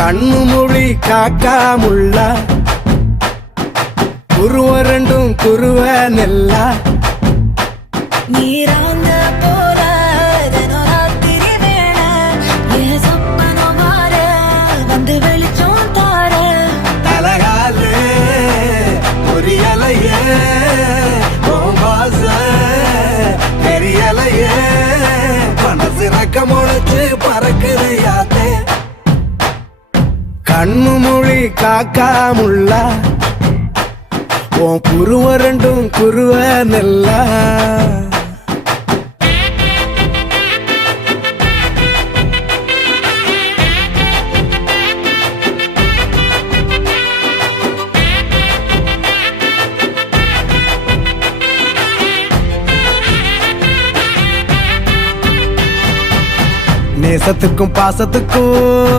கண்ணு மொழி காக்காமுள்ள குருவ ரெண்டும் குருவ நெல்லா நீராங்க போல தினராத்திரி வேண என் சொப்பனம் மாற வந்து வெளிச்சம் தார தலகாலே பொரியலையே வாச பெரியலையே மனசு ரக்க முளைச்சு பறக்குது யாத்தே கண்ணு மொழி காக்காமுள்ள உன் குருவ ரெண்டும் குருவ நெல்லா நேசத்துக்கும் பாசத்துக்கும்